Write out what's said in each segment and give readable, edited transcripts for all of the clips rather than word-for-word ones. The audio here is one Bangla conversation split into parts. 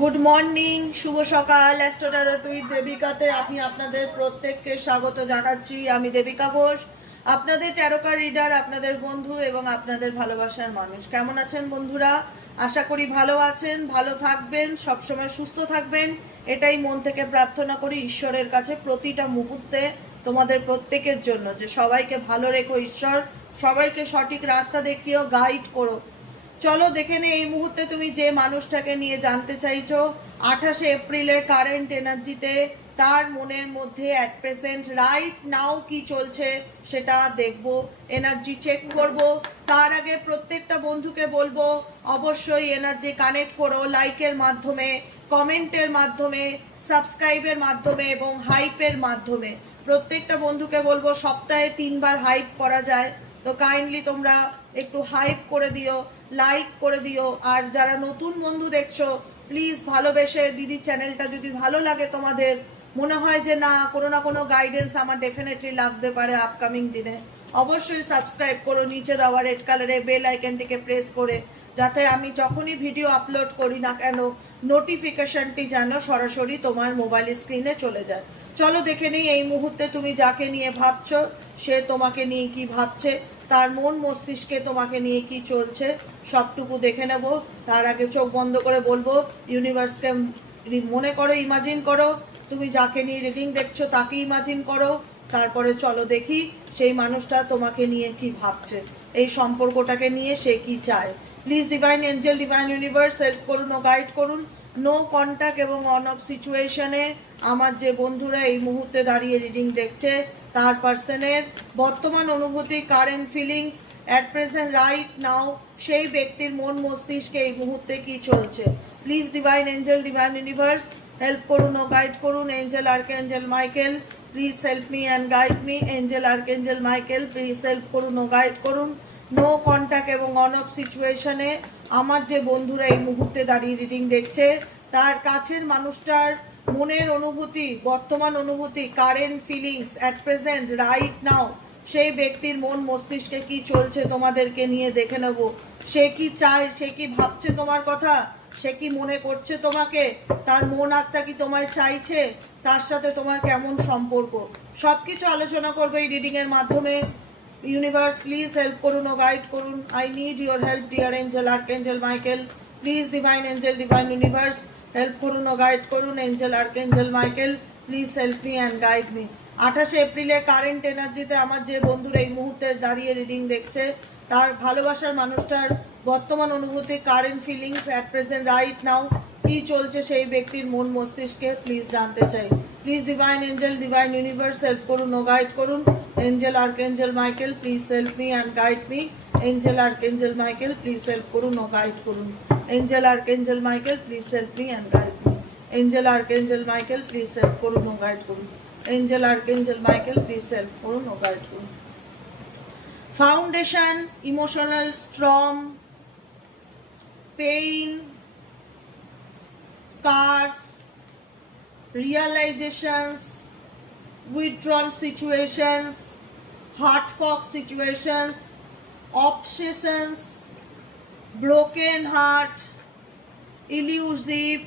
গুড মর্নিং, শুভ সকাল। অ্যাস্ট্রো ট্যারোট উইথ দেবিকাতে আমি আপনাদের প্রত্যেককে স্বাগত জানাচ্ছি। আমি দেবিকা ঘোষ, আপনাদের ট্যারোকার রিডার, আপনাদের বন্ধু এবং আপনাদের ভালোবাসার মানুষ। কেমন আছেন বন্ধুরা? আশা করি ভালো আছেন, ভালো থাকবেন, সবসময় সুস্থ থাকবেন, এটাই মন থেকে প্রার্থনা করি ঈশ্বরের কাছে প্রতিটা মুহূর্তে তোমাদের প্রত্যেকের জন্য, যে সবাইকে ভালো রেখো ঈশ্বর, সবাইকে সঠিক রাস্তা দেখিও, গাইড করো। চলো দেখে নে এই মুহূর্তে তুমি যে মানুষটাকে নিয়ে জানতে চাইছো 28 এপ্রিলের কারেন্ট এনার্জিতে তার মনের মধ্যে অ্যাট প্রেজেন্ট রাইট নাও কি চলছে সেটা দেখব, এনার্জি চেক করব। তার আগে প্রত্যেকটা বন্ধুকে বলবো অবশ্যই এনার্জি কানেক্ট করো লাইকের মাধ্যমে, কমেন্টের মাধ্যমে, সাবস্ক্রাইবের মাধ্যমে এবং হাইপের মাধ্যমে। প্রত্যেকটা বন্ধুকে বলবো সপ্তাহে 3বার হাইপ করা যায়, তো কাইন্ডলি তোমরা একটু হাইপ করে দিও, লাইক করে দিও। আর যারা নতুন বন্ধু দেখছো প্লিজ ভালোবেসে দিদির চ্যানেলটা যদি ভালো লাগে, তোমাদের মনে হয় যে না কোনো না কোনো গাইডেন্স আমার ডেফিনেটলি লাগতে পারে আপকামিং দিনে, অবশ্যই সাবস্ক্রাইব করো নিচে দেওয়া রেড কালারে বেল আইকনটিকে প্রেস করে, যাতে আমি যখনই ভিডিও আপলোড করি না কেন নোটিফিকেশনটি যেন সরাসরি তোমার মোবাইল স্ক্রিনে চলে যায়। চলো দেখে নিই এই মুহূর্তে তুমি যাকে নিয়ে ভাবছো সে তোমাকে নিয়ে কি ভাবছে, তার মন মস্তিষ্কে তোমাকে নিয়ে কি চলছে সবটুকু দেখে নেব। তার আগে চোখ বন্ধ করে বলবো ইউনিভার্সকে মনে করো, ইমাজিন করো তুমি যাকে নিয়ে রিডিং দেখছো তাকে ইমাজিন করো। তারপরে চলো দেখি সেই মানুষটা তোমাকে নিয়ে কি ভাবছে, এই সম্পর্কটাকে নিয়ে সে কি চায়। Please divine angel, divine universe help করুন ও গাইড করুন। নো কন্ট্যাক্ট এবং অন অফ সিচুয়েশনে আমার যে বন্ধুরা এই মুহূর্তে দাঁড়িয়ে রিডিং দেখছে তার পার্সনের বর্তমান অনুভূতি, current feelings at present right now, সেই ব্যক্তির মন মস্তিষ্কে এই মুহূর্তে কি চলছে। Please divine angel, divine universe help করুন ও গাইড করুন। Angel archangel Michael please help me and guide me. Angel archangel Michael please help করুন ও গাইড করুন। নো কন্ট্যাক্ট এবং অন অফ সিচুয়েশনে আমার যে বন্ধুরা এই মুহূর্তে দাঁড়িয়ে রিডিং দেখছে তার কাছের মানুষটার মনের অনুভূতি, বর্তমান অনুভূতি, current feelings at present right now, সেই ব্যক্তির মন মস্তিষ্কে কি চলছে তোমাদেরকে নিয়ে দেখে নেব। সে কি চায়, সে কি ভাবছে তোমার কথা, সে কি মনে করছে তোমাকে, তার মন আত্মা কি তোমায় চাইছে, তার সাথে তোমার কেমন সম্পর্ক, সব কিছু আলোচনা করবো এই রিডিংয়ের মাধ্যমে। ইউনিভার্স প্লিজ হেল্প করুন ও গাইড করুন। I need your help dear angel archangel Michael please divine angel, divine universe help করুন ও গাইড করুন। Angel archangel Michael please help me and guide me. 28 এপ্রিলের কারেন্ট এনার্জিতে আমার যে বন্ধুরা এই মুহূর্তে দাঁড়িয়ে রিডিং দেখছে তার ভালোবাসার মানুষটার বর্তমান অনুভূতি, current feelings at present right now কি চলছে সেই ব্যক্তির মন মস্তিষ্কে প্লিজ জানতে চাই। Please divine angel, divine universe help করুন ও গাইড করুন। Angel archangel Michael please help me and guide me. Angel archangel Michael please help করুন ও গাইড করুন। Angel archangel Michael please help me and guide me. Angel archangel Michael please help করুন ও গাইড করুন। Angel archangel Michael please help করুন ও গাইড করুন। Foundation, emotional strong, pain, curse, realizations, withdrawn situations, heart fog situations, obsessions, broken heart, elusive,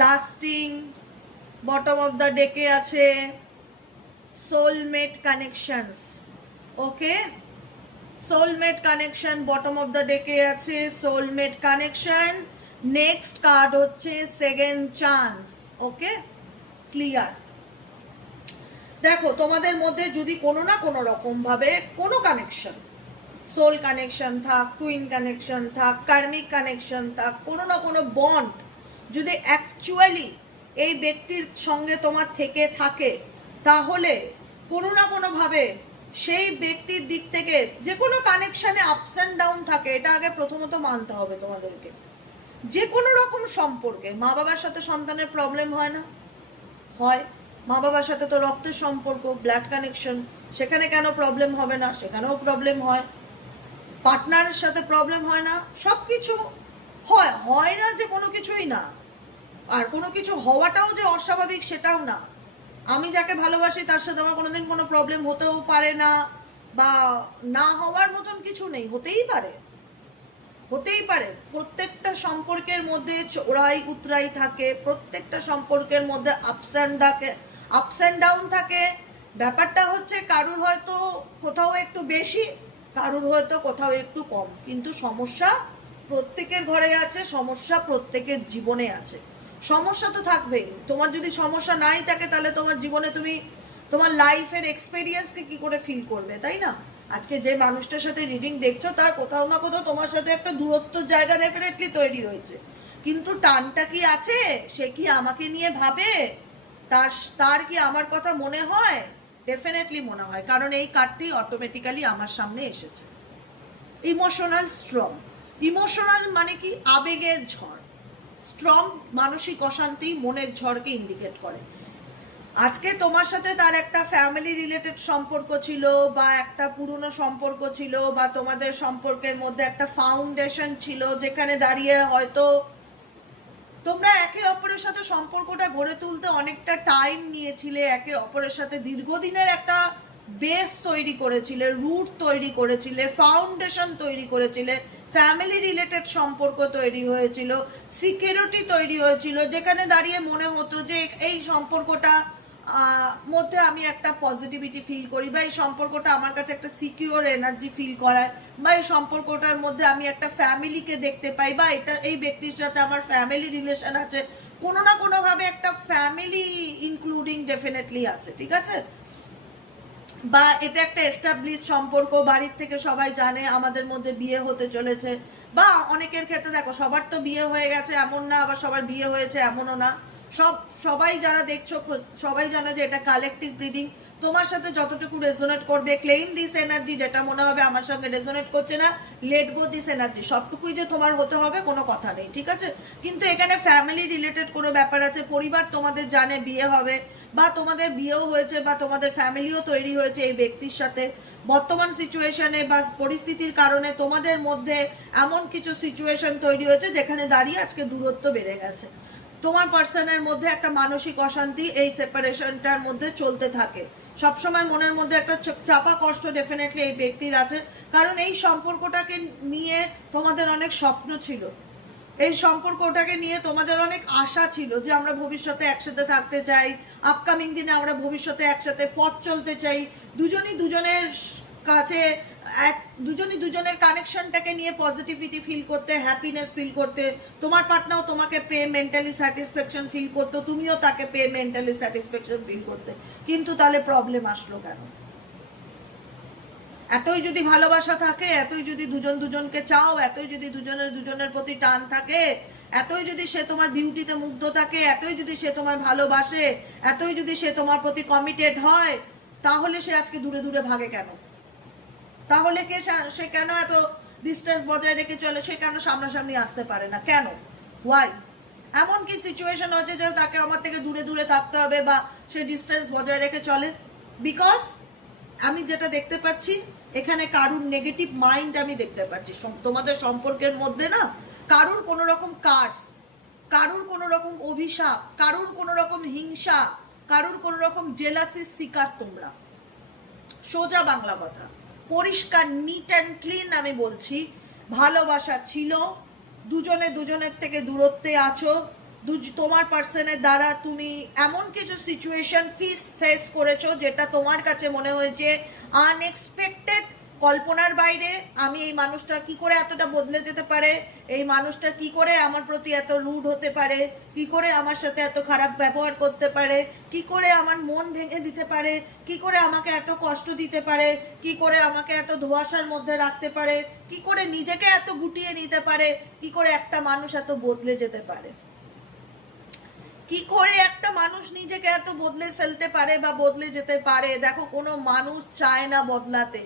lasting, bottom of the deck এ আছে soulmate connections, okay soulmate connection bottom of the deck এ আছে soulmate connection। নেক্সট কার্ড হচ্ছে সেকেন্ড চান্স, ওকে ক্লিয়ার। দেখো তোমাদের মধ্যে যদি কোনো না কোনো রকম ভাবে কোনো কানেকশন, সোল কানেকশন থাক, টুইন কানেকশন থাক, কার্মিক কানেকশন থাক, কোনো না কোনো বন্ড যদি অ্যাকচুয়ালি এই ব্যক্তির সঙ্গে তোমার থেকে থাকে, তাহলে কোনো না কোনোভাবে সেই ব্যক্তির দিক থেকে যে কোনো কানেকশানে আপস অ্যান্ড ডাউন থাকে, এটা আগে প্রথমত মানতে হবে তোমাদেরকে। যে কোনো রকম সম্পর্কে মা বাবার সাথে সন্তানের প্রবলেম হয় না, হয়। মা বাবার সাথে তো রক্তের সম্পর্ক, ব্লাড কানেকশন, সেখানে কেন প্রবলেম হবে না, সেখানেও প্রবলেম হয়। পার্টনারের সাথে প্রবলেম হয় না, সব কিছু হয়, হয় না যে কোনো কিছুই না। আর কোনো কিছু হওয়াটাও যে অস্বাভাবিক সেটাও না। আমি যাকে ভালোবাসি তার সাথে আমার কোনোদিন কোনো প্রবলেম হতেও পারে না, বা না হওয়ার মতন কিছু নেই, হতেই পারে। হতেই পারে, প্রত্যেকটা সম্পর্কের মধ্যে চড়াই উতরাই থাকে, প্রত্যেকটা সম্পর্কের মধ্যে আপস অ্যান্ড ডাউন থাকে। ব্যাপারটা হচ্ছে কারুর হয়তো কোথাও একটু বেশি, কারুর হয়তো কোথাও একটু কম, কিন্তু সমস্যা প্রত্যেকের ঘরে আছে, সমস্যা প্রত্যেকের জীবনে আছে। সমস্যা তো থাকবেই। তোমার যদি সমস্যা নাই থাকে তাহলে তোমার জীবনে তুমি তোমার লাইফের এক্সপেরিয়েন্সকে কি করে ফিল করবে, তাই না? আজকে যে মানুষটার সাথে রিডিং দেখছো তার কোথাও না কোথাও তোমার সাথে একটা দূরত্বর জায়গা ডেফিনেটলি তৈরি হয়েছে, কিন্তু টানটা কি আছে? সে কি আমাকে নিয়ে ভাবে? তার তার কি আমার কথা মনে হয়? ডেফিনেটলি মনে হয়, কারণ এই কার্ডটি অটোমেটিক্যালি আমার সামনে এসেছে। Emotional strong. ইমোশনাল মানে কি? আবেগের ঝড়। স্ট্রং মানসিক অশান্তি, মনের ঝড়কে ইন্ডিকেট করে। আজকে তোমার সাথে তার একটা ফ্যামিলি রিলেটেড সম্পর্ক ছিল, বা একটা পুরনো সম্পর্ক ছিল, বা তোমাদের সম্পর্কের মধ্যে একটা ফাউন্ডেশন ছিল, যেখানে দাঁড়িয়ে হয়তো তোমরা একে অপরের সাথে সম্পর্কটা গড়ে তুলতে অনেকটা টাইম নিয়েছিলে, একে অপরের সাথে দীর্ঘদিনের একটা বেস তৈরি করেছিলে, রুট তৈরি করেছিলে, ফাউন্ডেশন তৈরি করেছিলে, ফ্যামিলি রিলেটেড সম্পর্ক তৈরি হয়েছিল, সিকিউরিটি তৈরি হয়েছিল, যেখানে দাঁড়িয়ে মনে হতো যে এই সম্পর্কটা মধ্যে আমি একটা পজিটিভিটি ফিল করি, বা এই সম্পর্কটা আমার কাছে একটা সিকিউর এনার্জি ফিল করায়, বা এই সম্পর্কটার মধ্যে আমি একটা ফ্যামিলিকে দেখতে পাই, বা এটা এই ব্যক্তির সাথে আমার ফ্যামিলি রিলেশন আছে, কোনো না কোনোভাবে একটা ফ্যামিলি ইনক্লুডিং ডেফিনেটলি আছে, ঠিক আছে? বা এটা একটা এস্টাবলিশ সম্পর্ক, বাড়ির থেকে সবাই জানে আমাদের মধ্যে বিয়ে হতে চলেছে, বা অনেকের ক্ষেত্রে দেখো সবার তো বিয়ে হয়ে গেছে এমন না, আবার সবার বিয়ে হয়েছে এমনও না। সবাই যারা দেখছো সবাই জানে যে এটা কালেকটিভ রিডিং। তোমার সাথে যতটুকু রেজোনেট করবে, ক্লেইম দিস এনার্জি, যেটা মনে হবে আমার সঙ্গে রেজোনেট করছে না, লেট গো দিস এনার্জি, সবটুকুই যে তোমার হতে হবে কোনো কথা নেই, ঠিক আছে? কিন্তু এখানে ফ্যামিলি রিলেটেড কোনো ব্যাপার আছে, পরিবার তোমাদের জানে বিয়ে হবে, বা তোমাদের বিয়েও হয়েছে, বা তোমাদের ফ্যামিলিও তৈরি হয়েছে এই ব্যক্তির সাথে। বর্তমান সিচুয়েশনে বা পরিস্থিতির কারণে তোমাদের মধ্যে এমন কিছু সিচুয়েশন তৈরি হয়েছে যেখানে দাঁড়িয়ে আজকে দূরত্ব বেড়ে গেছে। তোমার পার্সনের মধ্যে একটা মানসিক অশান্তি এই সেপারেশনটার মধ্যে চলতে থাকে, সবসময় মনের মধ্যে একটা চাপা কষ্ট ডেফিনেটলি এই ব্যক্তির আছে, কারণ এই সম্পর্কটাকে নিয়ে তোমাদের অনেক স্বপ্ন ছিল, এই সম্পর্কটাকে নিয়ে তোমাদের অনেক আশা ছিল যে আমরা ভবিষ্যতে একসাথে থাকতে চাই, আপকামিং দিনে আমরা ভবিষ্যতে একসাথে পথ চলতে চাই, দুজনই দুজনের কাছে দুজনই দুজনের কানেকশনটাকে নিয়ে পজিটিভিটি ফিল করতে, হ্যাপিনেস ফিল করতে, তোমার পার্টনারও তোমাকে পেয়ে মেন্টালি স্যাটিসফ্যাকশন ফিল করতো, তুমিও তাকে পেয়ে মেন্টালি স্যাটিসফ্যাকশন ফিল করতে। কিন্তু তাহলে প্রবলেম আসলো কেন? এতই যদি ভালোবাসা থাকে, এতই যদি দুজন দুজনকে চাও, এতই যদি দুজনের দুজনের প্রতি টান থাকে, এতই যদি সে তোমার বিউটিতে মুগ্ধ থাকে, এতই যদি সে তোমায় ভালোবাসে, এতই যদি সে তোমার প্রতি কমিটেড হয়, তাহলে সে আজকে দূরে দূরে ভাগে কেন? তাহলে সে কেন এত ডিস্টেন্স বজায় রেখে চলে? সে কেন সামনাসামনি আসতে পারে না? কেন? ওয়াই? এমন কি সিচুয়েশন হচ্ছে যে তাকে আমার থেকে দূরে দূরে থাকতে হবে, বা সে ডিস্টেন্স বজায় রেখে চলে? বিকজ আমি যেটা দেখতে পাচ্ছি এখানে কারুর নেগেটিভ মাইন্ড আমি দেখতে পাচ্ছি তোমাদের সম্পর্কের মধ্যে, না কারুর কোনো রকম কার্স, কারুর কোনো রকম অভিশাপ, কারুর কোনো রকম হিংসা, কারুর কোনো রকম জেলাসির শিকার তোমরা। সোজা বাংলা কথা, পরিষ্কার নিট অ্যান্ড ক্লিন আমি বলছি, ভালোবাসা ছিল, দুজনে দুজনের থেকে দূরত্বে আছো, তোমার পার্সনের দ্বারা তুমি এমন কিছু সিচুয়েশন ফেস করেছো যেটা তোমার কাছে মনে হয়েছে আনএক্সপেক্টেড, কল্পনার বাইরে। আমি এই মানুষটা কি করে এতটা বদলে যেতে পারে, এই মানুষটা কি করে আমার প্রতি এত রুড হতে পারে, কি করে আমার সাথে এত খারাপ ব্যবহার করতে পারে, কি করে আমার মন ভেঙে দিতে পারে, কি করে আমাকে এত কষ্ট দিতে পারে, কি করে আমাকে এত ধোঁয়াশার মধ্যে রাখতে পারে, কি করে নিজেকে এত গুটিয়ে নিতে পারে, কি করে একটা মানুষ এত বদলে যেতে পারে, কি করে একটা মানুষ নিজেকে এত বদলে ফেলতে পারে বা বদলে যেতে পারে। দেখো, কোনো মানুষ চায় না বদলাতে।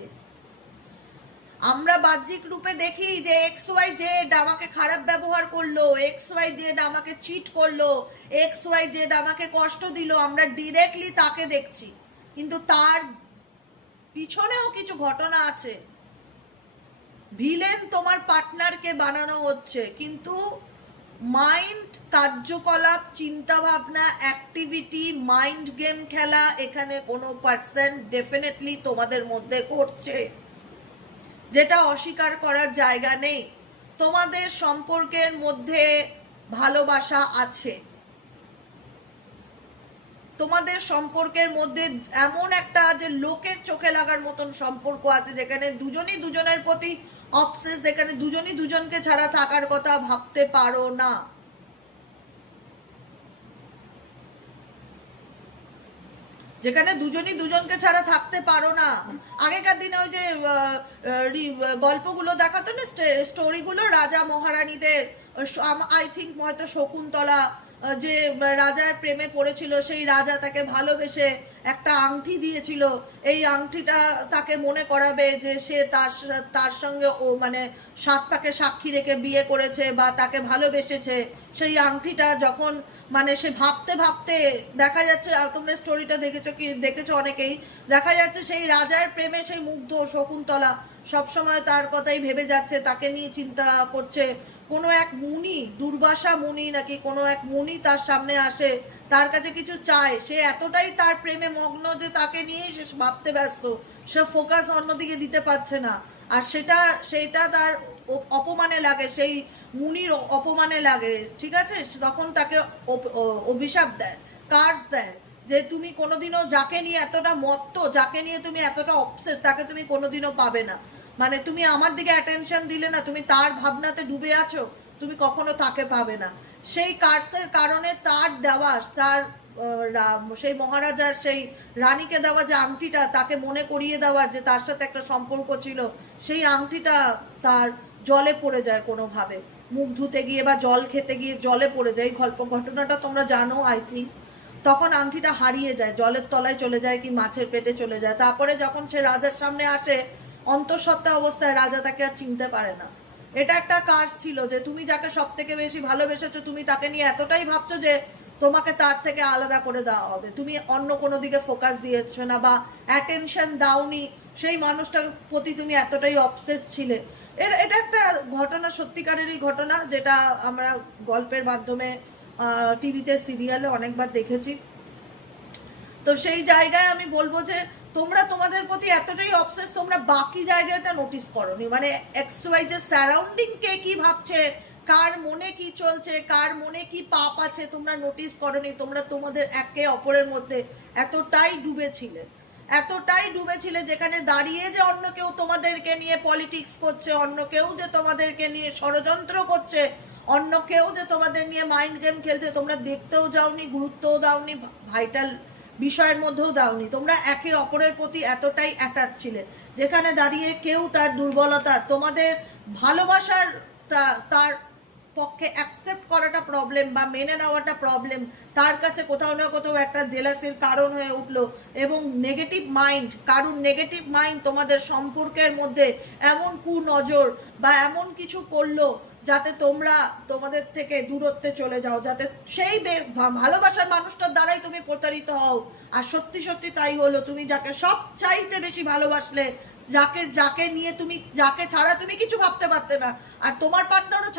আমরা বাহ্যিক রূপে দেখি যে এক্স ওয়াই জেড আমাকে খারাপ ব্যবহার করলো, এক্স ওয়াই জেড আমাকে চিট করলো, এক্স ওয়াই জেড আমাকে কষ্ট দিল, আমরা ডিরেক্টলি তাকে দেখছি, কিন্তু তার পিছনেও কিছু ঘটনা আছে। ভিলেন তোমার পার্টনারকে বানানো হচ্ছে, কিন্তু মাইন্ড কার্যকলাপ, চিন্তা ভাবনা, অ্যাক্টিভিটি, মাইন্ড গেম খেলা এখানে কোনো পার্সন ডেফিনেটলি তোমাদের মধ্যে করছে, যেটা অস্বীকার করার জায়গা নেই। তোমাদের সম্পর্কের মধ্যে ভালোবাসা আছে, তোমাদের সম্পর্কের মধ্যে এমন একটা যে লোকের চোখে লাগার মতন সম্পর্ক আছে, যেখানে দুজনই দুজনের প্রতি অবসেস, যেখানে দুজনই দুজনকে ছাড়া থাকার কথা ভাবতে পারো না। যেখানে দুজনই দুজনকে ছাড়া থাকতে পারো না। আগেকার দিনে ওই যে গল্পগুলো দেখাতো না, স্টোরিগুলো, রাজা মহারানীদের, আই থিঙ্ক হয়তো শকুন্তলা যে রাজার প্রেমে পড়েছিল, সেই রাজা তাকে ভালোবেসে একটা আংটি দিয়েছিল, এই আংটিটা তাকে মনে করাবে যে সে তার সঙ্গে ও মানে 7 পাকে সাক্ষী রেখে বিয়ে করেছে বা তাকে ভালোবেসেছে। সেই আংটিটা যখন মানে সে ভাবতে ভাবতে দেখা যাচ্ছে, তোমরা স্টোরিটা দেখেছো অনেকেই, দেখা যাচ্ছে সেই রাজার প্রেমে সেই মুগ্ধ শকুন্তলা সবসময় তার কথাই ভেবে যাচ্ছে, তাকে নিয়ে চিন্তা করছে। কোনো এক মুনি, দুর্বাসা মুনি নাকি কোনো এক মুনি তার সামনে আসে, তার কাছে কিছু চায়, সে এতটাই তার প্রেমে মগ্ন যে তাকে নিয়েই সে ভাবতে ব্যস্ত, সে ফোকাস অন্যদিকে দিতে পারছে না। আর সেটা তার অপমানে লাগে, সেই মুনির অপমানে লাগে, ঠিক আছে? তখন তাকে অভিশাপ দেয়, কার্স দেয়, যে তুমি কোনোদিনও যাকে নিয়ে এতটা মত্ত, যাকে নিয়ে তুমি এতটা অবসেস, তাকে তুমি কোনোদিনও পাবে না। মানে তুমি আমার দিকে অ্যাটেনশন দিলে না, তুমি তার ভাবনাতে ডুবে আছো, তুমি কখনো তাকে পাবে না। সেই কার্সের কারণে তার দেওয়া, তার সেই মহারাজার সেই রানীকে দেওয়া যে আংটিটা, তাকে মনে করিয়ে দেওয়ার যে তার সাথে একটা সম্পর্ক ছিল, সেই আংটিটা তার জলে পড়ে যায় কোনোভাবে, মুখ ধুতে গিয়ে বা জল খেতে গিয়ে জলে পড়ে যায়। এই ঘটনাটা তোমরা জানো আই থিঙ্ক। তখন আংটিটা হারিয়ে যায়, জলের তলায় চলে যায় কি মাছের পেটে চলে যায়। তারপরে যখন সে রাজার সামনে আসে অন্তঃসত্ত্বা অবস্থায়, রাজা তাকে আর চিনতে পারে না। এটা একটা কাজ ছিল যে তুমি যাকে সব থেকে বেশি ভালোবেসেছো, তুমি তাকে নিয়ে এতটাই ভাবছো যে তোমাকে তার থেকে আলাদা করে দেওয়া হবে, তুমি অন্য কোনো দিকে ফোকাস দিয়েছো না বা অ্যাটেনশন দাওনি সেই মানুষটার প্রতি, তুমি এতটাই অবসেস ছিলে। এটা একটা ঘটনা, সত্যিকারেরই ঘটনা, যেটা আমরা গল্পের মাধ্যমে টিভিতে সিরিয়ালে অনেকবার দেখেছি। তো সেই জায়গায় আমি বলবো যে তোমরা তোমাদের প্রতি এতটাই অবসেস, তোমরা বাকি জায়গাটা নোটিস করোনি, মানে XY যে সারাউন্ডিং কে কি ভাবছে, কার মনে কি চলছে, কার মনে কি পাপ আছে, তোমরা নোটিস করোনি। তোমরা তোমাদের একে অপরের মধ্যে এতটাই ডুবেছিলে যেখানে দাঁড়িয়ে যে অন্য কেউ তোমাদেরকে নিয়ে পলিটিক্স করছে, অন্য কেউ যে তোমাদেরকে নিয়ে ষড়যন্ত্র করছে, অন্য কেউ যে তোমাদের নিয়ে মাইন্ড গেম খেলছে, তোমরা দেখতেও যাওনি, গুরুত্বও দাওনি, ভাইটাল বিষয়ের মধ্যেও দাওনি। তোমরা একে অপরের প্রতি এতটাই অ্যাটাচ ছিলে, যেখানে দাঁড়িয়ে কেউ তার দুর্বলতার, তোমাদের ভালোবাসার তার পক্ষে অ্যাকসেপ্ট করাটা প্রবলেম বা মেনে নেওয়াটা প্রবলেম, তার কাছে কোথাও না কোথাও একটা জেলাসির কারণ হয়ে উঠলো। এবং নেগেটিভ মাইন্ড তোমাদের সম্পর্কের মধ্যে এমন কুনজর বা এমন কিছু করলো যাতে তোমরা তোমাদের থেকে দূরত্বে চলে যাও, যাতে সেই ভালোবাসার মানুষটার দ্বারাই তুমি প্রতারিত হও। আর সত্যি সত্যি তাই হলো। তুমি যাকে সব চাইতে বেশি ভালোবাসলে, যাকে নিয়ে তুমি, যাকে ছাড়া তুমি কিছু ভাবতে পারতে না, আর তোমার পার্টনারও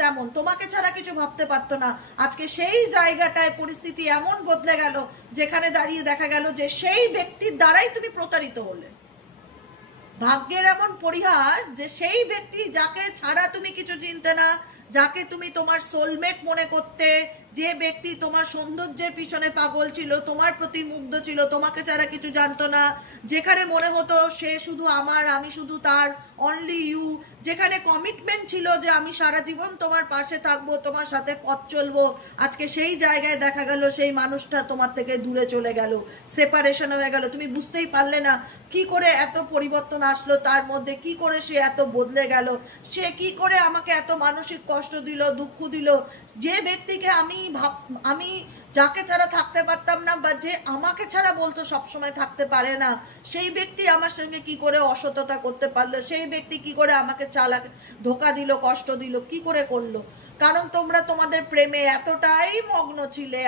তেমন তোমাকে ছাড়া কিছু ভাবতে পারতো না, আজকে সেই জায়গাটায় পরিস্থিতি এমন বদলে গেল যেখানে দাঁড়িয়ে দেখা গেল যে সেই ব্যক্তির দ্বারাই তুমি প্রতারিত হলে। ভাগ্যের এমন পরিহাস যে সেই ব্যক্তি যাকে ছাড়া তুমি কিছু চিনতে না, যাকে তুমি তোমার সোলমেট মনে করতে, যে ব্যক্তি তোমার সৌন্দর্যের পিছনে পাগল ছিল, তোমার প্রতি মুগ্ধ ছিল, তোমাকে ছাড়া কিছু জানতো না, যেখানে মনে হতো সে শুধু আমার, আমি শুধু তার, অনলি ইউ, যেখানে কমিটমেন্ট ছিল যে আমি সারা জীবন তোমার পাশে থাকবো, তোমার সাথে পথ চলবো, আজকে সেই জায়গায় দেখা গেল সেই মানুষটা তোমার থেকে দূরে চলে গেল, সেপারেশন হয়ে গেল। তুমি বুঝতেই পারলে না কি করে এত পরিবর্তন আসলো তার মধ্যে, কি করে সে এত বদলে গেল, সে কি করে আমাকে এত মানসিক কষ্ট দিল, দুঃখ দিল। যে ব্যক্তিকে আমি যাকে ছাড়া থাকতে পারতাম না, বা যে আমাকে ছাড়া বলতো সবসময় থাকতে পারে না, সেই ব্যক্তি আমার সঙ্গে কি করে অসততা করতে পারলো, সেই ব্যক্তি কি করে আমাকে ধোকা দিল, কষ্ট দিল, কি করে করলো? কারণ তোমরা তোমাদের প্রেমে এতটাই মগ্ন ছিলে,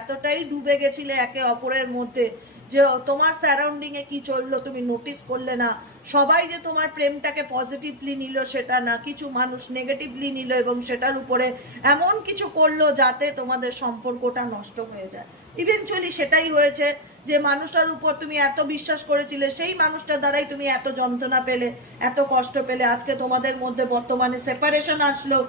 এতটাই ডুবে গেছিলে একে অপরের মধ্যে, যে তোমার সারাউন্ডিংয়ে কি চললো তুমি নোটিস করলে না। সবাই যে তোমার প্রেমটাকে পজিটিভলি নিল সেটা না, কিছু মানুষ নেগেটিভলি নিল এবং সেটার উপরে এমন কিছু করলো যাতে তোমাদের সম্পর্কটা নষ্ট হয়ে যায়। ইভেনচুয়ালি সেটাই হয়েছে। যে মানুষটার উপর তুমি এত বিশ্বাস করেছিলে, সেই মানুষটার দ্বারাই তুমি এত যন্ত্রণা পেলে, এত কষ্ট পেলে। আজকে তোমাদের মধ্যে বর্তমানে সেপারেশন আসলো,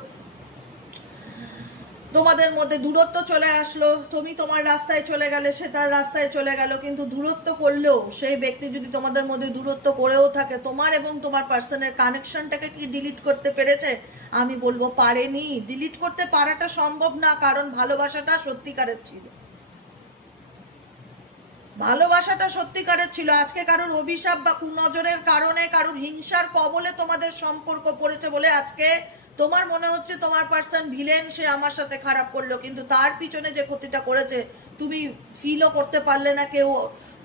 তোমাদের মধ্যে দূরত্ব চলে আসলো, তুমি তোমার রাস্তায় চলে গেলে, সে তার রাস্তায় চলে গেল। কিন্তু দূরত্ব করলেও সেই ব্যক্তি যদি তোমাদের মধ্যে দূরত্ব করেও থাকে, তোমার এবং তোমার পার্সনের কানেকশনটাকে কি ডিলিট করতে পেরেছে? আমি বলবো পারেনি। ডিলিট করতে পারাটা সম্ভব না, কারণ ভালোবাসাটা সত্যিকারের ছিল, ভালোবাসাটা সত্যিকারের ছিল। আজকে কারোর অভিশাপ বা কুনজরের কারণে, কারোর হিংসার কবলে তোমাদের সম্পর্ক পড়েছে বলে আজকে তোমার মনে হচ্ছে তোমার পার্সন ভিলেন, সে আমার সাথে খারাপ করলো, কিন্তু তার পিছনে যে ক্ষতিটা করেছে তুমি ফিলও করতে পারলে না। কেউ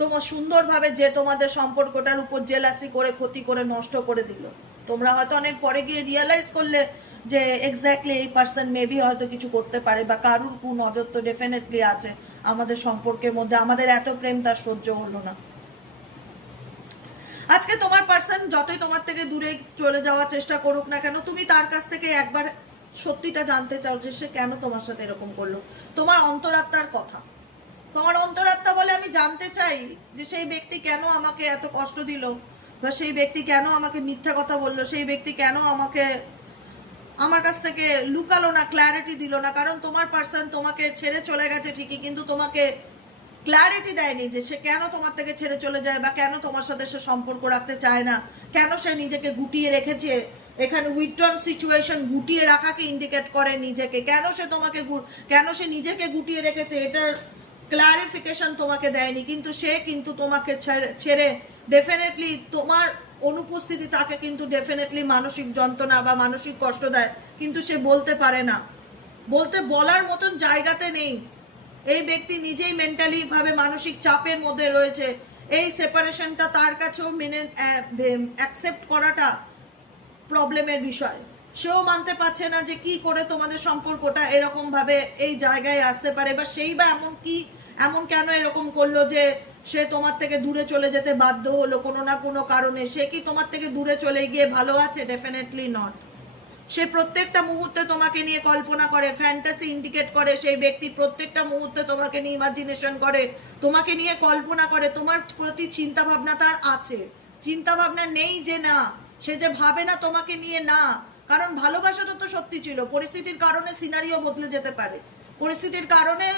তোমার সুন্দরভাবে যে তোমাদের সম্পর্কটার উপর জেলাসি করে ক্ষতি করে নষ্ট করে দিল। তোমরা হয়তো অনেক পরে গিয়ে রিয়েলাইজ করলে যে এক্স্যাক্টলি এই পার্সন মেবি হয়তো কিছু করতে পারে, বা কারুর কুনজর তো ডেফিনেটলি আছে আমাদের সম্পর্কের মধ্যে, আমাদের এত প্রেম তার সহ্য হলো না। আজকে তোমার পার্সন যতই তোমার থেকে দূরে চলে যাওয়ার চেষ্টা করুক না কেন, তুমি তার কাছ থেকে একবার সত্যিটা জানতে চাও যে সে কেন তোমার সাথে এরকম করলো। তোমার অন্তরাত্মার কথা, তোমার অন্তরাত্মা বলে আমি জানতে চাই যে সেই ব্যক্তি কেন আমাকে এত কষ্ট দিল, বা সেই ব্যক্তি কেন আমাকে মিথ্যা কথা বললো, সেই ব্যক্তি কেন আমাকে আমার কাছ থেকে লুকালো না, ক্ল্যারিটি দিল না। কারণ তোমার পার্সন তোমাকে ছেড়ে চলে গেছে ঠিকই, কিন্তু তোমাকে ক্ল্যারিটি দেয়নি যে সে কেন তোমার থেকে ছেড়ে চলে যায়, বা কেন তোমার সাথে সে সম্পর্ক রাখতে চায় না, কেন সে নিজেকে গুটিয়ে রেখেছে। এখানে উইথড্রন সিচুয়েশন গুটিয়ে রাখাকে ইন্ডিকেট করে নিজেকে, কেন সে তোমাকে কেন সে নিজেকে গুটিয়ে রেখেছে এটার ক্লারিফিকেশন তোমাকে দেয়নি। কিন্তু সে কিন্তু তোমাকে ছেড়ে ডেফিনেটলি তোমার অনুপস্থিতি তাকে কিন্তু ডেফিনেটলি মানসিক যন্ত্রণা বা মানসিক কষ্ট দেয়, কিন্তু সে বলতে পারে না, বলার মতন জায়গাতে নেই। এই ব্যক্তি নিজেই মেন্টালি ভাবে মানসিক চাপের মধ্যে রয়েছে। এই সেপারেশনটা তার কাছেও মেনে অ্যাকসেপ্ট করাটা প্রবলেমের বিষয়। সেও মানতে পারছে না যে কি করে তোমাদের সম্পর্কটা এরকম ভাবে এই জায়গায় আসতে পারে, বা সেই বা এমন কেন এরকম করলো যে সে তোমার থেকে দূরে চলে যেতে বাধ্য হলো কোনো না কোনো কারণে। সে কি তোমার থেকে দূরে চলে গিয়ে ভালো আছে? Definitely not. সে প্রত্যেকটা মুহূর্তে তোমাকে নিয়ে কল্পনা করে, ফ্যান্টাসি ইন্ডিকেট করে। সেই ব্যক্তি প্রত্যেকটা মুহূর্তে তোমাকে নিয়ে ইমাজিনেশন করে, তোমাকে নিয়ে কল্পনা করে। তোমার প্রতি চিন্তা ভাবনা তার আছে, চিন্তা ভাবনা নেই যে না, সে যে ভাবে না তোমাকে নিয়ে না। কারণ ভালোবাসাটা তো সত্যি ছিল, পরিস্থিতির কারণে সিনারিও বদলে যেতে পারে, পরিস্থিতির কারণে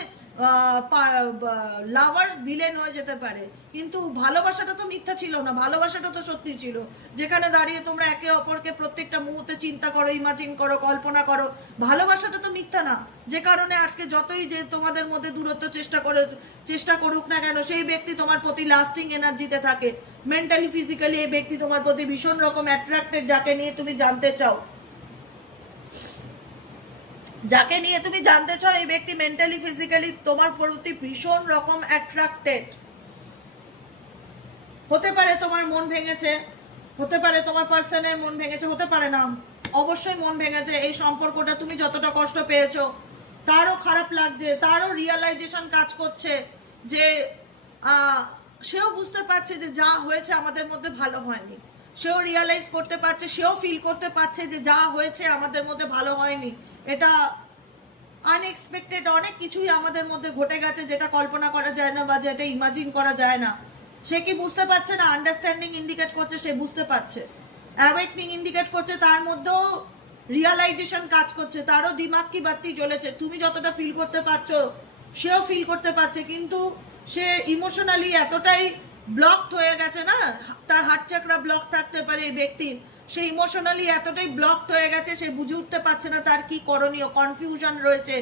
লাভার্স ভিলেন হয়ে যেতে পারে, কিন্তু ভালোবাসাটা তো মিথ্যা ছিল না, ভালোবাসাটা তো সত্যি ছিল। যেখানে দাঁড়িয়ে তোমরা একে অপরকে প্রত্যেকটা মুহূর্তে চিন্তা করো, ইমাজিন করো, কল্পনা করো, ভালোবাসাটা তো মিথ্যা না। যে কারণে আজকে যতই যে তোমাদের মধ্যে দূরত্ব চেষ্টা করুক না কেন, সেই ব্যক্তি তোমার প্রতি লাস্টিং এনার্জিতে থাকে। মেন্টালি ফিজিক্যালি এই ব্যক্তি তোমার প্রতি ভীষণ রকম অ্যাট্রাক্টেড, যাকে নিয়ে তুমি জানতে চাও, এই ব্যক্তি মেন্টালি ফিজিক্যালি তোমার প্রতি ভীষণ রকম অ্যাট্রাক্টেড। হতে পারে তোমার মন ভেঙেছে, হতে পারে তোমার পার্সনের মন ভেঙেছে, হতে পারে না, অবশ্যই মন ভেঙেছে। এই সম্পর্কটা তুমি যতটা কষ্ট পেয়েছো তারও খারাপ লাগছে, তারও রিয়ালাইজেশন কাজ করছে যে সেও বুঝতে পারছে যে যা হয়েছে আমাদের মধ্যে ভালো হয়নি। সেও রিয়ালাইজ করতে পারছে, সেও ফিল করতে পারছে যে যা হয়েছে আমাদের মধ্যে ভালো হয়নি। এটা আনএক্সপেক্টেড, অনেক কিছুই আমাদের মধ্যে ঘটে গেছে যেটা কল্পনা করা যায় না বা যেটা ইমাজিন করা যায় না। সে কি বুঝতে পারছে না? আন্ডারস্ট্যান্ডিং ইন্ডিকেট করছে সে বুঝতে পারছে, অ্যাওয়েকনিং ইন্ডিকেট করছে তার মধ্যেও রিয়ালাইজেশন কাজ করছে, তারও দিমাগ কি বাতি জ্বলেছে। তুমি যতটা ফিল করতে পারছো সেও ফিল করতে পারছে, কিন্তু সে ইমোশনালি এতটাই ব্লকড হয়ে গেছে না, তার হার্ট চাকরা ব্লক থাকতে পারে এই ব্যক্তির, সে ইমোশনালি এতটাই ব্লকড হয়ে গেছে, সে বুঝে উঠতে পারছে না তার কি করণীয়। কনফিউশন রয়েছে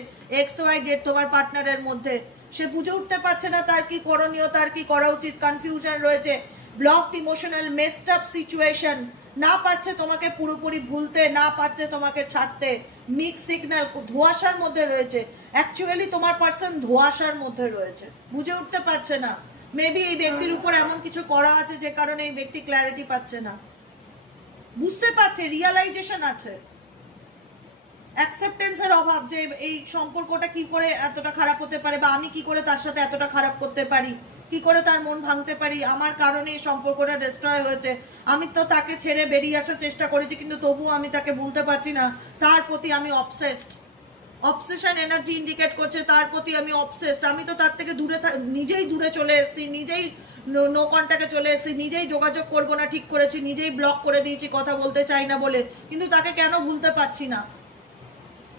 XYZ তোমার পার্টনারের মধ্যে, সে বুঝে উঠতে পারছে না তার কি করণীয়, তার কি করা উচিত। কনফিউশন রয়েছে, blocked emotional messed up situation, না পারছে তোমাকে পুরোপুরি ভুলতে, না পারছে তোমাকে ছাড়তে। মিক্স সিগন্যাল, ধোঁয়াশার মধ্যে রয়েছে। অ্যাকচুয়ালি তোমার পার্সন ধোঁয়াশার মধ্যে রয়েছে, বুঝে উঠতে পারছে না। মেবি এই ব্যক্তির উপর এমন কিছু করা আছে যে কারণে এই ব্যক্তি ক্ল্যারিটি পাচ্ছে না, বুঝতে পারছে, রিয়ালাইজেশন আছে, অ্যাকসেপ্টেন্সের অভাব যে এই সম্পর্কটা কি করে এতটা খারাপ হতে পারে, বা আমি কি করে তার সাথে এতটা খারাপ করতে পারি, কি করে তার মন ভাঙতে পারি, আমার কারণে এই সম্পর্কটা ডিস্ট্রয় হয়েছে। আমি তো তাকে ছেড়ে বেরিয়ে আসার চেষ্টা করেছি, কিন্তু তবুও আমি তাকে ভুলতে পারছি না, তার প্রতি আমি অবসেশন এনার্জি ইন্ডিকেট করছে, তার প্রতি আমি অবসেসড। আমি তো তার থেকে দূরে নিজেই দূরে চলে এসেছি, নিজেই নো কন্ট্যাক্টে চলে এসেছি, নিজেই যোগাযোগ করব না ঠিক করেছি, নিজেই ব্লক করে দিয়েছি কথা বলতে চাই না বলে। কিন্তু তাকে কেন ভুলতে পারছি না?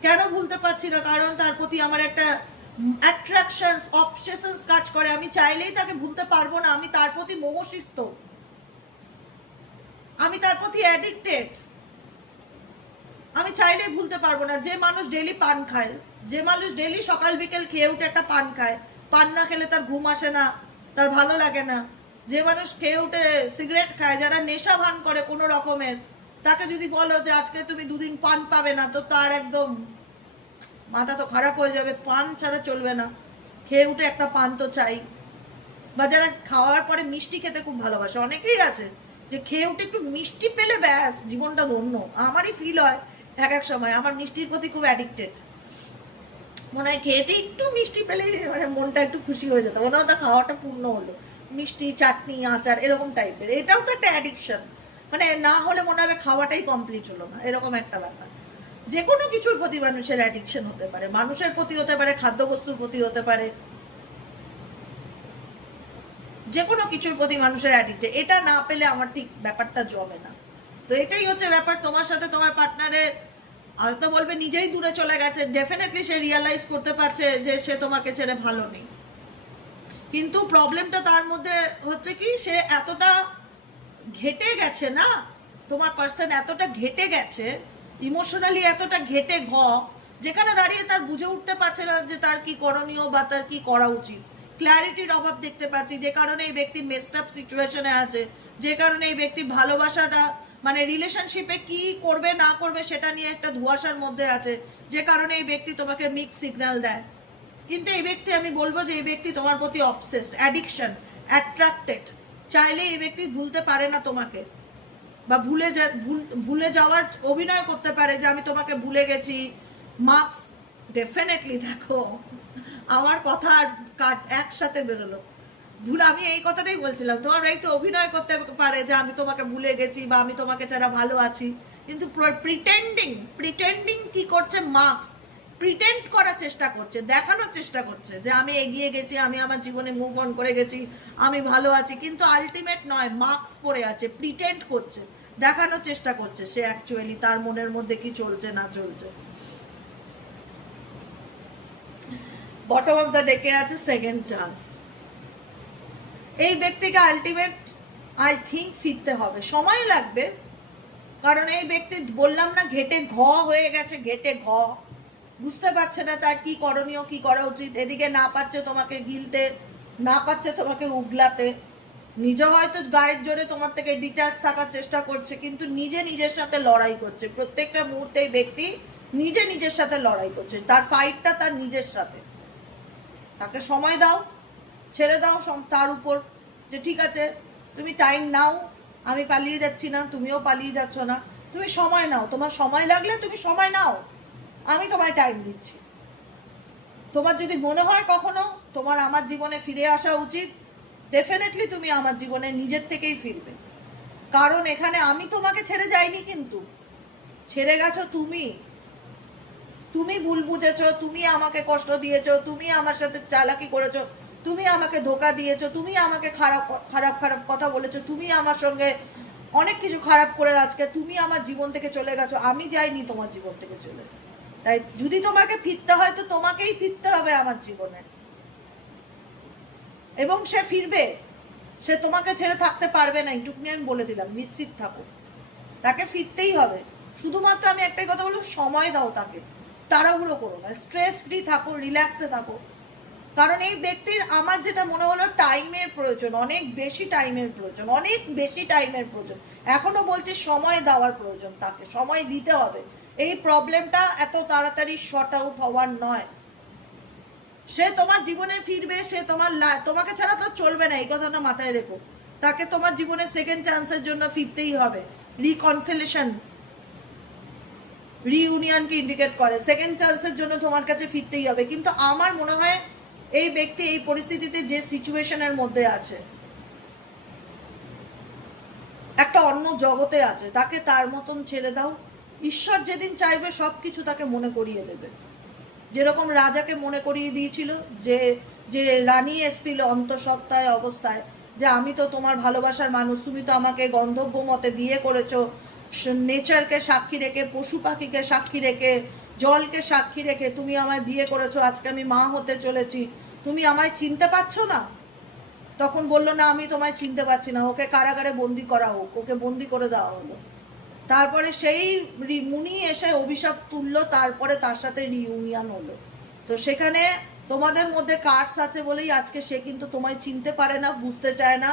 কেন ভুলতে পারছি না? কারণ তার প্রতি আমার একটা অ্যাট্রাকশনস, অবসেশনস কাজ করে। আমি চাইলেই তাকে ভুলতে পারবো না। আমি তার প্রতি মোহসিক্ত, আমি তার প্রতি অ্যাডিক্টেড। আমি চাইলেই ভুলতে পারবো না। যে মানুষ ডেলি পান খায়, যে মানুষ ডেলি সকাল বিকেল খেয়ে উঠে একটা পান খায়, পান না খেলে তার ঘুম আসে না, তার ভালো লাগে না, যে মানুষ খেয়ে উঠে সিগারেট খায়, যারা নেশা ভান করে কোনো রকমের, তাকে যদি বলো যে আজকে তুমি দুদিন পান পাবে না, তো তার একদম মাথা তো খারাপ হয়ে যাবে। পান ছাড়া চলবে না, খেয়ে উঠে একটা পান তো চাই। বা যারা খাওয়ার পরে মিষ্টি খেতে খুব ভালোবাসে, অনেকেই আছে যে খেয়ে উঠে একটু মিষ্টি পেলে ব্যাস জীবনটা ধন্য। আমারই ফিল হয় এক এক সময়, আমার মিষ্টির প্রতি খুব অ্যাডিক্টেড। মনে হয় খেয়েতে একটু মিষ্টি পেলেই মানে মনটা একটু খুশি হয়ে যেত, মনে হতো খাওয়াটা পূর্ণ হলো। মিষ্টি, চাটনি, আচার এরকম টাইপের, এটাও তো একটা অ্যাডিকশন। মানে না হলে মনে হবে খাওয়াটাই কমপ্লিট হলো না, এরকম একটা ব্যাপার। যে কোনো কিছুর প্রতি মানুষের অ্যাডিকশন হতে পারে, মানুষের প্রতি হতে পারে, খাদ্যবস্তুর প্রতি হতে পারে, যে কোনো কিছুর প্রতি মানুষের অ্যাডিক্টেড। এটা না পেলে আমার ঠিক ব্যাপারটা জমে না। তো এটাই হচ্ছে ব্যাপার। তোমার সাথে তোমার পার্টনারের হয়তো বলবে নিজেই দূরে চলে গেছে, ডেফিনেটলি সে রিয়ালাইজ করতে পারছে যে সে তোমাকে ছেড়ে ভালো নেই। কিন্তু প্রবলেমটা তার মধ্যে হচ্ছে কি, সে এতটা ঘেটে গেছে না, তোমার পার্সন এতটা ঘেটে গেছে, ইমোশনালি এতটা ঘেটে যেখানে দাঁড়িয়ে তার বুঝে উঠতে পারছে না যে তার কি করণীয় বা তার কি করা উচিত। ক্ল্যারিটির অভাব দেখতে পাচ্ছি, যে কারণে এই ব্যক্তি মেসড আপ সিচুয়েশনে আছে, যে কারণে এই ব্যক্তি ভালোবাসাটা মানে রিলেশনশিপে কি করবে না করবে সেটা নিয়ে একটা ধোঁয়াশার মধ্যে আছে, যে কারণে এই ব্যক্তি তোমাকে মিক্স সিগন্যাল দেয়। কিন্তু এই ব্যক্তি, আমি বলবো যে এই ব্যক্তি তোমার প্রতি অবসেসড, অ্যাডিকশন, অ্যাট্রাক্টেড। চাইলে এই ব্যক্তি ভুলতে পারে না তোমাকে, বা ভুলে যাওয়ার অভিনয় করতে পারে যে আমি তোমাকে ভুলে গেছি। মার্কস ডেফিনেটলি, দেখো আমার কথা আর কাট একসাথে বেরোলো। আমি এই কথাটাই বলছিলাম, তোমার একটু অভিনয় করতে পারে যে আমি তোমাকে ভুলে গেছি বা আমি তোমাকে ছাড়া ভালো আছি। কিন্তু প্রিটেন্ডিং কি করছে? মার্কস প্রিটেন্ড করার চেষ্টা করছে, দেখানোর চেষ্টা করছে যে আমি এগিয়ে গেছি, আমি আমার জীবনে মুভ অন করে গেছি, আমি ভালো আছি। কিন্তু আলটিমেট নয়, মার্কস পড়ে আছে, প্রিটেন্ড করছে, দেখানোর চেষ্টা করছে সে অ্যাকচুয়ালি তার মনের মধ্যে কি চলছে না চলছে। বটম অফ দ্য ডেকে আছে সেকেন্ড চান্স। এই ব্যক্তিকে আলটিমেট আই থিঙ্ক ফিরতে হবে, সময় লাগবে। কারণ এই ব্যক্তি বললাম না ঘেটে হয়ে গেছে, ঘেটে বুঝতে পারছে না তার কি করণীয়, কি করা উচিত। এদিকে না পাচ্ছে তোমাকে গিলতে, না পাচ্ছে তোমাকে উগলাতে, নিজে হয়তো গায়ের জোরে তোমার থেকে ডিটাচ থাকার চেষ্টা করছে, কিন্তু নিজে নিজের সাথে লড়াই করছে। প্রত্যেকটা মুহূর্তে এই ব্যক্তি নিজে নিজের সাথে লড়াই করছে, তার ফাইটটা তার নিজের সাথে। তাকে সময় দাও, ছেড়ে দাও তার উপর, যে ঠিক আছে তুমি টাইম নাও, আমি পালিয়ে যাচ্ছি না, তুমিও পালিয়ে যাচ্ছ না, তুমি সময় নাও, তোমার সময় লাগলে তুমি সময় নাও, আমি তোমায় টাইম দিচ্ছি। তোমার যদি মনে হয় কখনো তোমার আমার জীবনে ফিরে আসা উচিত, ডেফিনেটলি তুমি আমার জীবনে নিজের থেকেই ফিরবে। কারণ এখানে আমি তোমাকে ছেড়ে যাইনি, কিন্তু ছেড়ে গেছো তুমি ভুল বুঝেছো, তুমি আমাকে কষ্ট দিয়েছো, তুমি আমার সাথে চালাকি করেছো, তুমি আমাকে ধোকা দিয়েছো, তুমি আমাকে খারাপ খারাপ খারাপ কথা বলেছো, তুমি আমার সঙ্গে অনেক কিছু খারাপ করে আজকে তুমি আমার জীবন থেকে চলে গেছো। আমি যাইনি তোমার জীবন থেকে চলে। তাই যদি তোমাকে ফিরতে হয় তো তোমাকেই ফিরতে হবে আমার জীবনে, এবং সে ফিরবে। সে তোমাকে ছেড়ে থাকতে পারবে না, এইটুকুনি আমি বলে দিলাম, নিশ্চিত থাকো, তাকে ফিরতেই হবে। শুধুমাত্র আমি একটাই কথা বলবো, সময় দাও তাকে, তাড়াহুড়ো করো না, স্ট্রেস ফ্রি থাকো, রিল্যাক্সে থাকো। কারণ এই ব্যক্তির আমার যেটা মনে হলো টাইমের প্রয়োজন, অনেক বেশি টাইমের প্রয়োজন, অনেক বেশি টাইমের প্রয়োজন। এখনো বলছি সময় দেওয়ার প্রয়োজন, তাকে সময় দিতে হবে। এই প্রবলেমটা এত তাড়াতাড়ি শর্ট আউট হওয়ার নয়। সে তোমার জীবনে ফিরবে, সে তোমাকে ছাড়া তো চলবে না, এই কথাটা মাথায় রেখো। তাকে তোমার জীবনে সেকেন্ড চান্সের জন্য ফিরতেই হবে। রিকনসিলেশন, রিইউনিয়নকে ইন্ডিকেট করে, সেকেন্ড চান্সের জন্য তোমার কাছে ফিরতেই হবে। কিন্তু আমার মনে হয় এই ব্যক্তি এই পরিস্থিতিতে যে সিচুয়েশনের মধ্যে আছে, একটা অন্য জগতে আছে, তাকে তার মতন ছেড়ে দাও। ঈশ্বর যেদিন চাইবে সব কিছু তাকে মনে করিয়ে দেবে। যেরকম রাজাকে মনে করিয়ে দিয়েছিল যে যে রানী এসছিল অন্তঃসত্ত্বায় অবস্থায়, যে আমি তো তোমার ভালোবাসার মানুষ, তুমি তো আমাকে গন্ধব্য মতে বিয়ে করেছো, নেচারকে সাক্ষী রেখে, পশু পাখিকে সাক্ষী রেখে, জলকে সাক্ষী রেখে তুমি আমায় বিয়ে করেছো, আজকে আমি মা হতে চলেছি, তুমি আমায় চিনতে পারছো না? তখন বললো না আমি তোমায় চিনতে পারছি না, ওকে কারাগারে বন্দি করা হোক, ওকে বন্দি করে দেওয়া হলো। তারপরে সেই মুনি এসে অভিশাপ তুললো, তারপরে তার সাথে রিউনিয়ন হলো। তো সেখানে তোমাদের মধ্যে কার্স আছে বলেই আজকে সে কিন্তু তোমায় চিনতে পারে না, বুঝতে চায় না,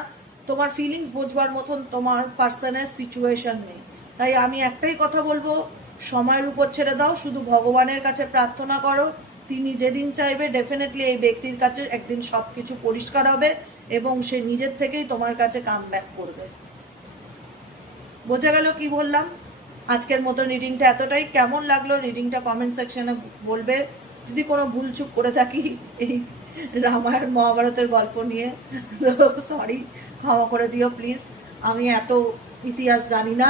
তোমার ফিলিংস বোঝবার মতন তোমার পার্সনের সিচুয়েশন নেই। তাই আমি একটাই কথা বলবো, সময়ের উপর ছেড়ে দাও, শুধু ভগবানের কাছে প্রার্থনা করো, তিনি যেদিন চাইবে ডেফিনেটলি এই ব্যক্তির কাছে একদিন সব কিছু পরিষ্কার হবে এবং সে নিজের থেকেই তোমার কাছে কাম ব্যাক করবে। বোঝা গেল কি বললাম? আজকের মতো রিডিংটা এতটাই। কেমন লাগলো রিডিংটা কমেন্ট সেকশনে বলবে। যদি কোনো ভুলচুক করে থাকি এই রামায়ণ মহাভারতের গল্প নিয়ে, সরি, ক্ষমা করে দিও প্লিজ, আমি এত ইতিহাস জানি না।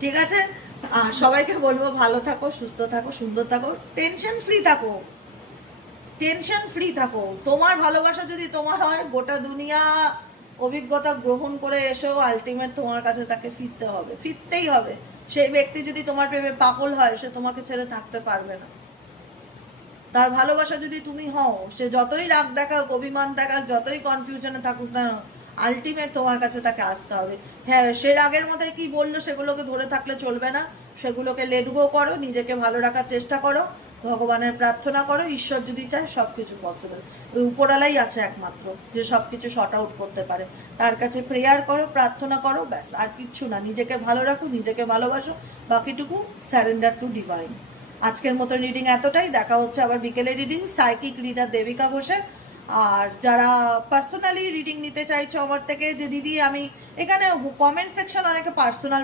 ঠিক আছে, আর সবাইকে বলবো ভালো থাকো, সুস্থ থাকো, সুন্দর থাকো, টেনশন ফ্রি থাকো, টেনশন ফ্রি থাকো। তোমার ভালোবাসা যদি তোমার হয়, গোটা দুনিয়া অভিজ্ঞতা গ্রহণ করে এসেও আলটিমেট তোমার কাছে তাকে ফিরতে হবে, ফিরতেই হবে। সেই ব্যক্তি যদি তোমার প্রেমে পাগল হয়, সে তোমাকে ছেড়ে থাকতে পারবে না। তার ভালোবাসা যদি তুমি হও, সে যতই রাগ দেখাক, অভিমান দেখাক, যতই কনফিউশনে থাকুক না, আলটিমেট তোমার কাছে তাকে আসতে হবে। হ্যাঁ, সে রাগের মধ্যে কি বললো সেগুলোকে ধরে থাকলে চলবে না, সেগুলোকে লেট গো করো, নিজেকে ভালো রাখার চেষ্টা করো, ভগবানের প্রার্থনা করো, ঈশ্বর যদি চায় সব কিছু পসিবল। ওই উপরালাই আছে একমাত্র, যে সব কিছু শর্ট আউট করতে পারে। তার কাছে প্রেয়ার করো, প্রার্থনা করো, ব্যাস, আর কিচ্ছু না। নিজেকে ভালো রাখো, নিজেকে ভালোবাসো, বাকিটুকু স্যারেন্ডার টু ডিভাইন। আজকের মতো রিডিং এতটাই। দেখা হচ্ছে আবার বিকেলে রিডিং, সাইকিক রিডার দেবিকা ঘোষের। আর যারা পার্সোনালি রিডিং নিতে চাইছো আমার থেকে, যে দিদি আমি এখানে কমেন্ট সেকশন অনেকে পার্সোনাল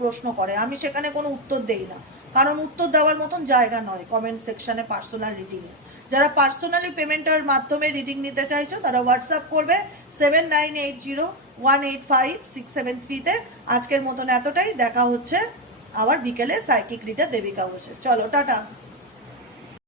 প্রশ্ন করে, আমি সেখানে কোনো উত্তর দেই না, কারণ উত্তর দেওয়ার মতন জায়গা নয় কমেন্ট সেকশনে পার্সোনাল রিডিংয়ে। যারা পার্সোনালি পেমেন্টের মাধ্যমে রিডিং নিতে চাইছো তারা হোয়াটসঅ্যাপ করবে 7980185673-তে। আজকের মতন এতটাই। দেখা হচ্ছে আবার বিকেলে সাইকিক রিডার দেবিকা ঘোষের। চলো টাটা।